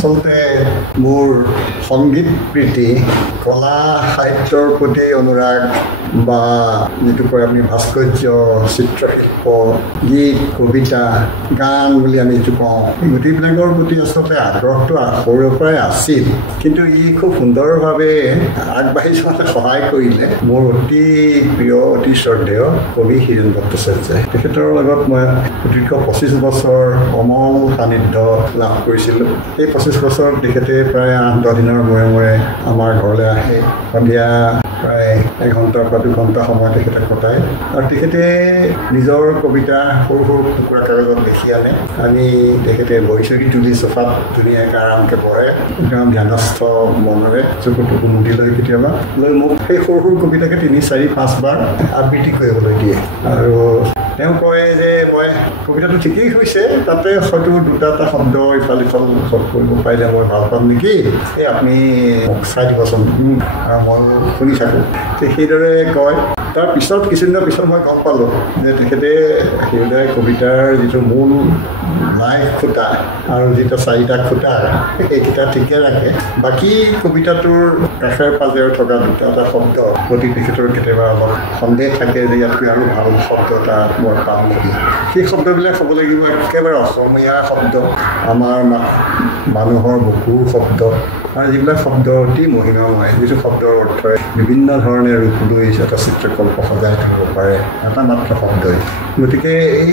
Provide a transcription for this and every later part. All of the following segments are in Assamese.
আচলতে মোৰ সংগীত প্ৰীতি কলা সাহিত্যৰ প্ৰতি অনুৰাগ বা যিটো কয় আমি ভাস্কৰ্য চিত্ৰশিল্প গীত কবিতা গান বুলি আমি যিটো কওঁ এই গোটেইবিলাকৰ প্ৰতি আচলতে আগ্ৰহটো সৰুৰে পৰাই আছিল কিন্তু ই খুব সুন্দৰভাৱে আগবাঢ়ি যোৱাত সহায় কৰিলে মোৰ অতি প্ৰিয় অতি শ্ৰদ্ধেয় কবি হীৰেন ভট্টাচাৰ্যই তেখেতৰ লগত মই দীৰ্ঘ 25 বছৰ অমল সান্নিধ্য লাভ কৰিছিলোঁ এই 25 বছৰ তেখেতে প্ৰায় 8-10 দিনৰ মূৰে মূৰে আমাৰ ঘৰলৈ আহে সন্ধিয়া প্ৰায় 1 ঘণ্টাৰ পৰা 2 ঘণ্টা সময় তেখেতে কটায় আৰু তেখেতে নিজৰ কবিতা সৰু সৰু টুকুৰা কাগজত লিখি আনে আমি তেখেতে বহি চকী তুলি চোফাত ধুনীয়াকৈ আৰামকৈ বহে একদম ধ্যানস্থ মনেৰে চকুটুকু মুদি লৈ কেতিয়াবা লৈ মোক সেই সৰু সৰু কবিতাকে 3-4-5 বাৰ আবৃত্তি কৰিবলৈ দিয়ে আৰু তেওঁ কয় যে মই কবিতাটো ঠিকেই হৈছে তাতে হয়তো 2-3 শব্দ ইফাল সিফাল কৰিব পাৰিলে মই ভাল পাম নেকি এই আপুনি মোক চাই দিবচোন আৰু মই শুনি থাকোঁ সেইদৰে কয় তাৰ পিছত কিছুদিনৰ পিছত মই গম পালোঁ যে তেখেতে হীৰেন কবিতাৰ যিটো মূল লাই খুঁটা আৰু যিটো 4টা খুঁটা সেইকেইটা ঠিকে ৰাখে বাকী কবিতাটোৰ কাষে পাজেৰে থকা 2-3 শব্দ প্ৰতি তেখেতৰ কেতিয়াবা অলপ সন্দেহ থাকে যে ইয়াতকৈ আৰু ভাল শব্দ এটা মই পাম নেকি সেই শব্দবিলাক হ'ব লাগিব একেবাৰে অসমীয়া শব্দ আমাৰ মানুহৰ বুকুৰ শব্দ আৰু যিবিলাক শব্দ অতি মহিমাময় যিটো শব্দৰ অৰ্থই বিভিন্ন ধৰণে ৰূপ লৈ এটা চিত্ৰকল্প সজাই থাকিব পাৰে এটা মাত্ৰ শব্দই গতিকে এই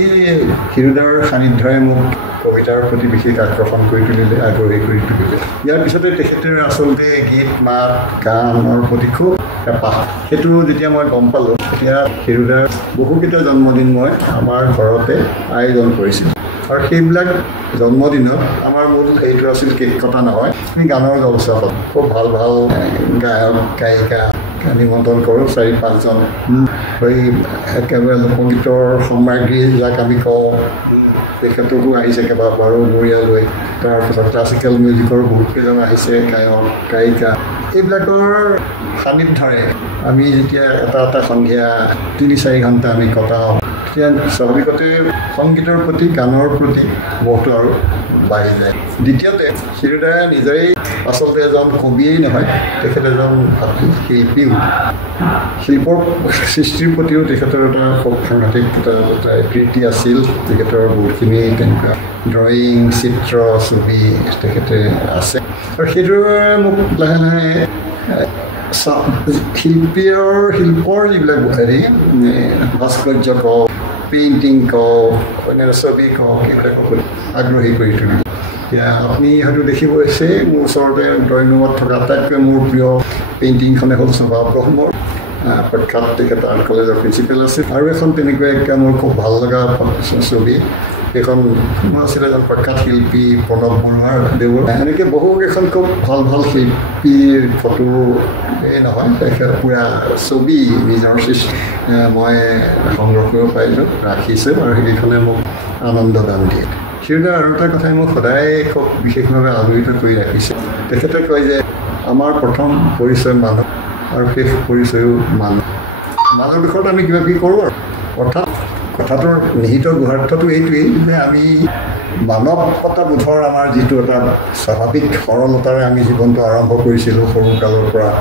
হীৰেনৰ সান্নিধ্যই মোক কবিতাৰ প্ৰতি বিশেষ আকৰ্ষণ কৰি তুলিলে আগ্ৰহী কৰি তুলিলে ইয়াৰ পিছতে তেখেতে আচলতে গীত মাত গানৰ প্ৰতি খুব হেঁপাহ সেইটো যেতিয়া মই গম পালোঁ তেতিয়া হীৰেনৰ বহুকেইটা জন্মদিন মই আমাৰ ঘৰতে আয়োজন কৰিছিলোঁ আৰু সেইবিলাক জন্মদিনত আমাৰ মূল হেৰিটো আছিল কেক কটা নহয় আমি গানৰ জলচাপত খুব ভাল ভাল গায়ক গায়িকা নিমন্ত্ৰণ কৰোঁ 4-5জন হৈ একেবাৰে লোকগীতৰ সামগ্ৰী যাক আমি কওঁ তেখেতকো আহিছে কেইবাবাৰো মৰিয়ালৈ তাৰপিছত ক্লাছিকেল মিউজিকৰ বহুতকেইজন আহিছে গায়ক গায়িকা এইবিলাকৰ সান্নিধ্যৰে আমি যেতিয়া এটা সন্ধিয়া 3-4 ঘণ্টা আমি কটাওঁ তেতিয়া স্বাভাৱিকতে সংগীতৰ প্ৰতি গানৰ প্ৰতি বহুতো আৰু বাঢ়ি যায় দ্বিতীয়তে হীৰেনে নিজেই আচলতে এজন কবিয়েই নহয় তেখেত এজন শিল্পীও শিল্পৰ সৃষ্টিৰ প্ৰতিও তেখেতৰ এটা খুব সাংঘাতিক এটা প্ৰীতি আছিল তেখেতৰ বহুতখিনি তেনেকুৱা ড্ৰয়িং চিত্ৰ ছবি তেখেতে আছে আৰু সেইদৰে মোক লাহে লাহে শিল্পৰ যিবিলাক হেৰি ভাস্কৰ্য কওক পেইণ্টিং কওক অন্যান্য ছবি কওক এইবিলাকক আগ্ৰহী কৰি তুলিলে এতিয়া আপুনি হয়তো দেখিব হৈছে মোৰ ওচৰতে ড্ৰয়িং ৰুমত থকা আটাইতকৈ মোৰ প্ৰিয় পেইণ্টিংখনে হ'ল স্বভাৱ ব্ৰহ্মৰ প্ৰখ্যাত তেখেত আৰ্ট কলেজৰ প্ৰিন্সিপাল আছিল আৰু এখন তেনেকৈ একটা মোৰ খুব ভাল লগা ছবি এখন আছিল এজন প্ৰখ্যাত শিল্পী প্ৰণৱ বৰুৱাৰ দেৱৰ এনেকৈ বহুকেইখন খুব ভাল ভাল শিল্পীৰ ফটো এই নহয় তেখেত পূৰা ছবি নিজৰ মই সংগ্ৰহ কৰিব পাৰিলোঁ ৰাখিছোঁ আৰু সেইকেইখনে মোক আনন্দ দান দিয়ে হীৰেনৰ আৰু এটা কথাই মোক সদায় খুব বিশেষভাৱে আলোড়িত কৰি ৰাখিছে তেখেতে কয় যে আমাৰ প্ৰথম পৰিচয় মানুহ আৰু শেষ পৰিচয়ো মানুহৰ বিষয়ত আমি কিবা কিবি কৰোঁ আৰু অৰ্থাৎ কথাটোৰ নিহিত গুহাৰ্থটো এইটোৱেই যে আমি মানৱতাবোধৰ আমাৰ যিটো এটা স্বাভাৱিক সৰলতাৰে আমি জীৱনটো আৰম্ভ কৰিছিলোঁ সৰুকালৰ পৰা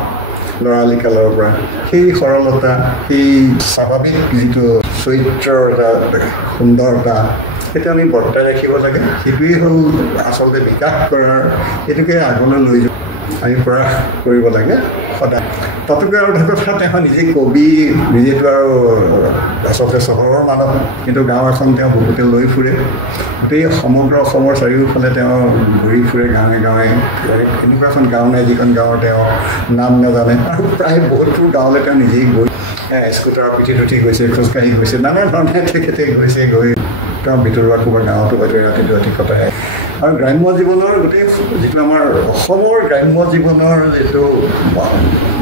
ল'ৰালি কালৰ পৰা সেই সৰলতা সেই স্বাভাৱিক যিটো চৰিত্ৰৰ এটা সুন্দৰতা সেইটো আমি বৰ্তাই ৰাখিব লাগে সেইটোৱেই হ'ল আচলতে বিকাশ কৰাৰ এইটোকে আগলৈ লৈ যোৱা আমি প্ৰয়াস কৰিব লাগে সদায় তাতোকৈ আৰু কথা তেওঁ নিজে কবি নিজেতো আৰু আচলতে চহৰৰ মানুহ কিন্তু গাঁও এখন তেওঁ বহুতে লৈ ফুৰে গোটেই সমগ্ৰ অসমৰ চাৰিওফালে তেওঁ ঘূৰি ফুৰে গাঁৱে গাঁৱে এনেকুৱা এখন গাঁও নাই যিখন গাঁৱৰ তেওঁ নাম নাজানে আৰু প্ৰায় বহুতবোৰ গাঁৱলৈ তেওঁ নিজেই গৈ স্কুটাৰৰ পিঠিত উঠি গৈছে খোজকাঢ়ি গৈছে নানা ধৰণে তেখেতে গৈছে গৈ তেওঁ ভিতৰুৱা ক'ৰবাত গাঁৱতো হয়তো ৰাতি কটায় আৰু গ্ৰাম্য জীৱনৰ গোটেই যিটো আমাৰ অসমৰ গ্ৰাম্য জীৱনৰ যিটো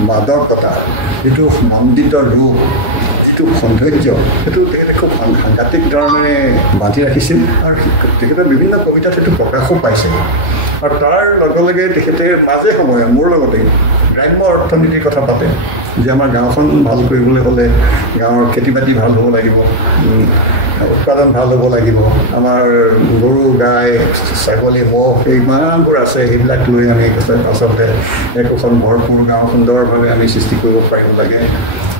মাদকতা যিটো মণ্ডিত ৰূপ যিটো সৌন্দৰ্য সেইটো তেখেতে খুব সাংঘাতিক ধৰণেৰে বান্ধি ৰাখিছিল আৰু তেখেতে বিভিন্ন কবিতাত সেইটো প্ৰকাশো পাইছে আৰু তাৰ লগে লগে তেখেতে মাজে সময়ে মোৰ লগতে গ্ৰাম্য অৰ্থনীতিৰ কথা পাতে যে আমাৰ গাঁওখন ভাল কৰিবলৈ হ'লে গাঁৱৰ খেতি বাতি ভাল হ'ব লাগিব, উৎপাদন ভাল হ'ব লাগিব, আমাৰ গৰু গাই ছাগলী ম'হ ইমানবোৰ আছে, সেইবিলাক লৈ আমি আচলতে একোখন ভৰপূৰ গাঁও সুন্দৰভাৱে আমি সৃষ্টি কৰিব পাৰিব লাগে।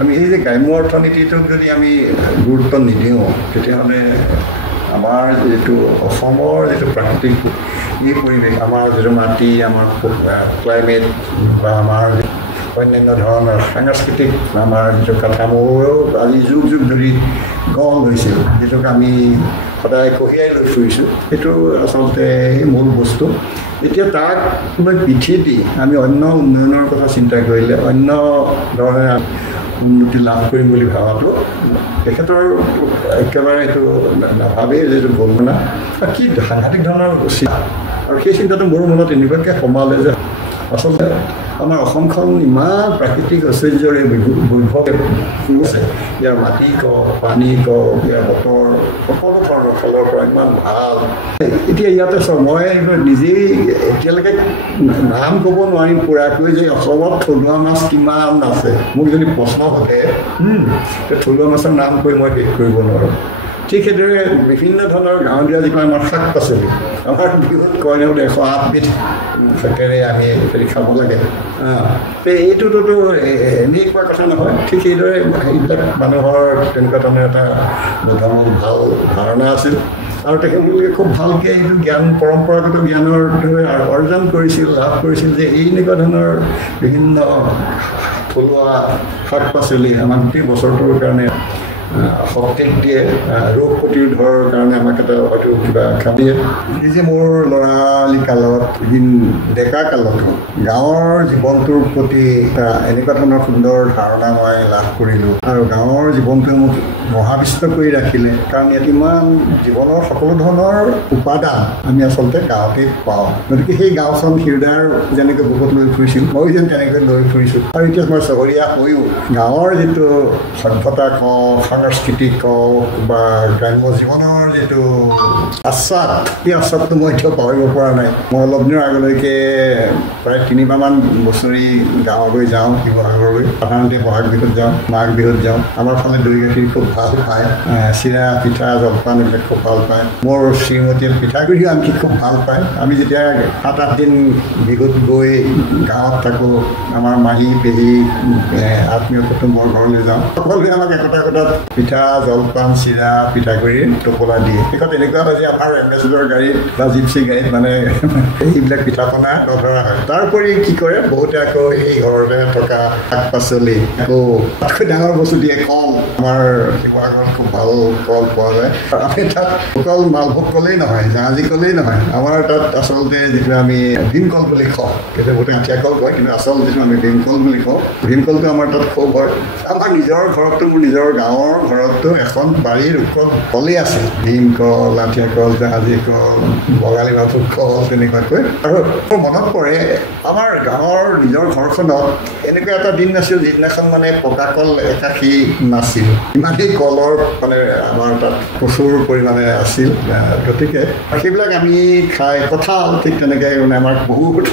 আমি এই যে গ্ৰাম্য অৰ্থনীতিটোক যদি আমি গুৰুত্ব নিদিওঁ তেতিয়াহ'লে আমাৰ যিটো অসমৰ যিটো প্ৰাকৃতিক এই পৰিৱেশ, আমাৰ যিটো মাটি, আমাৰ ক্লাইমেট বা আমাৰ অন্যান্য ধৰণৰ সাংস্কৃতিক আমাৰ যিটো কাঠামোও আজি যুগ যুগ ধৰি গঢ় লৈছিল, যিটোক আমি সদায় কঢ়িয়াই লৈ ফুৰিছোঁ, সেইটো আচলতে মূল বস্তু। এতিয়া তাক পিঠি দি আমি অন্য উন্নয়নৰ কথা চিন্তা কৰিলে, অন্য ধৰণে উন্নতি লাভ কৰিম বুলি ভাবাটো তেখেতৰ একেবাৰে এইটো নাভাবেই যে এইটো বৰ্ণনা কি সাংঘাতিক ধৰণৰ উচিত। আৰু সেই চিন্তাটো মোৰ মনত এনেকুৱাকৈ সোমালে যে আচলতে আমাৰ অসমখন ইমান প্ৰাকৃতিক ঐশ্বৰ্যৰে বৈভৱ আছে, ইয়াৰ মাটি কওক, পানী কওক, ইয়াৰ বতৰ, সকলো ধৰণৰ ফালৰ পৰা ইমান ভাল। এতিয়া ইয়াতে চাওক, মই নিজেই এতিয়ালৈকে নাম ক'ব নোৱাৰিম পুৰাকৈ যে অসমত থলুৱা মাছ কিমান আছে। মোক যদি প্ৰশ্ন সোধে থলুৱা মাছৰ নাম কৈ মই শেষ কৰিব নোৱাৰোঁ। ঠিক সেইদৰে বিভিন্ন ধৰণৰ গাঁৱলীয়া যিখন আমাৰ শাক পাচলি, আমাৰ বিহুত কয় নহয় 108 বিধ শাকেৰে আমি হেৰি খাব লাগে। এইটোতো এনেই কোৱা কথা নহয়। ঠিক সেইদৰে এইবিলাক মানুহৰ তেনেকুৱা ধৰণৰ এটা বোধামূল ভাল ধাৰণা আছিল আৰু তেখেতলোকে খুব ভালকৈ এইটো জ্ঞান, পৰম্পৰাগত জ্ঞানৰ অৰ্জন কৰিছিল, লাভ কৰিছিল যে এনেকুৱা ধৰণৰ বিভিন্ন থলুৱা শাক পাচলি আমাক গোটেই বছৰটোৰ কাৰণে শক্তি দিয়ে, ৰোগ প্ৰতিৰোধৰ কাৰণে আমাক এটা হয়তো কিবা কাম দিয়ে। এই যে মোৰ ল'ৰালি কালত, ডেকা কালতো গাঁৱৰ জীৱনটোৰ প্ৰতি এটা এনেকুৱা ধৰণৰ সুন্দৰ ধাৰণা মই লাভ কৰিলোঁ আৰু গাঁৱৰ জীৱনটোৱে মোক মহাবিষ্ট কৰি ৰাখিলে। কাৰণ ইয়াত ইমান জীৱনৰ সকলো ধৰণৰ উপাদান আমি আচলতে গাঁৱতে পাওঁ। গতিকে সেই গাঁওখন হৃদয়ৰ যেনেকৈ বহুত লৈ ফুৰিছিল, ময়ো যেন তেনেকৈ লৈ ফুৰিছোঁ। আৰু এতিয়া মই চহৰীয়া হৈও গাঁৱৰ যিটো সভ্যতা কওঁ, সাংস্কৃতিক কওক বা গ্ৰাম্য জীৱনৰ যিটো আস্বাদ, সেই আস্বাদটো মই এতিয়াও পাহৰিব পৰা নাই। মই অলপ দিনৰ আগলৈকে প্ৰায় 3-4মান বছৰি গাঁৱলৈ যাওঁ, শিৱসাগৰলৈ। সাধাৰণতে বহাগ বিহুত যাওঁ, মাঘ বিহুত যাওঁ। আমাৰ ফালে দৈ গাখীৰ খুব ভাল পায়, চিৰা পিঠা জলপান এইবিলাক খুব ভাল পায়। মোৰ শ্ৰীমতীয়ে পিঠাগুড়িও আনকি খুব ভাল পায়। আমি যেতিয়া 7-8 দিন বিহুত গৈ গাঁৱত থাকোঁ, আমাৰ মাহী পেহী আত্মীয় কুটুম্বৰ ঘৰলৈ যাওঁ, সকলোৱে আমাক একতা একতাত পিঠা জলপান চিৰা পিঠাগুড়িৰ টোপোলা দিয়ে। শেষত এনেকুৱা হয় যে আমাৰ এম্বেচেডৰ গাড়ীত বা জিপচি গাড়ীত মানে এইবিলাক পিঠা পনা নধৰা হয়। তাৰোপৰি কি কৰে বহুতে আকৌ এই ঘৰতে থকা শাক পাচলি, আকৌ তাতকৈ ডাঙৰ বস্তু দিয়ে কল। আমাৰ শিৱসাগৰত খুব ভাল কল পোৱা যায়। আমি তাত অকল মালভোগ কলেই নহয়, জাহাজী কলেই নহয়, আমাৰ তাত আচলতে যিটো আমি ভীমকল বুলি কওঁ, কেতিয়াবা বহুতে আঠিয়া কল কয়, কিন্তু আচল যিটো আমি ভীমকল বুলি কওঁ, ভীমকলটো আমাৰ তাত খুব হয়। আমাৰ নিজৰ ঘৰতো, মোৰ নিজৰ গাঁৱৰ ঘৰতো এখন বাৰীৰ ওপৰত কলেই আছে, ভীমকল, আঠিয়া কল, জাহাজী কল, বঙালী মালভোগ কল তেনেকুৱাকৈ। আৰু মোৰ মনত পৰে আমাৰ গাঁৱৰ নিজৰ ঘৰখনত এনেকুৱা এটা দিন নাছিল যিদিনাখন মানে পকা কল একাশী নাছিল। ইমানেই কলৰ মানে আমাৰ তাত প্ৰচুৰ পৰিমাণে আছিল। গতিকে সেইবিলাক আমি খাই, কঁঠাল ঠিক তেনেকৈ মানে আমাৰ বহুত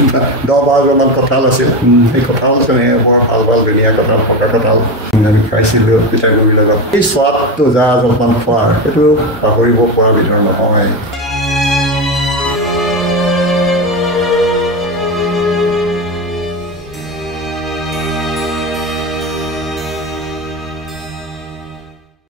10-12জনমান কঁঠাল আছিল। সেই কঁঠাল তেনেকৈ বৰ ভাল ভাল ধুনীয়া কঁঠাল, পকা কঁঠাল আমি খাইছিলোঁ পিঠাগুড়িৰ লগত। এই সোৱাদটো জা জলপান খোৱাৰ সেইটো পাহৰিব পৰা বিধৰ নহয়।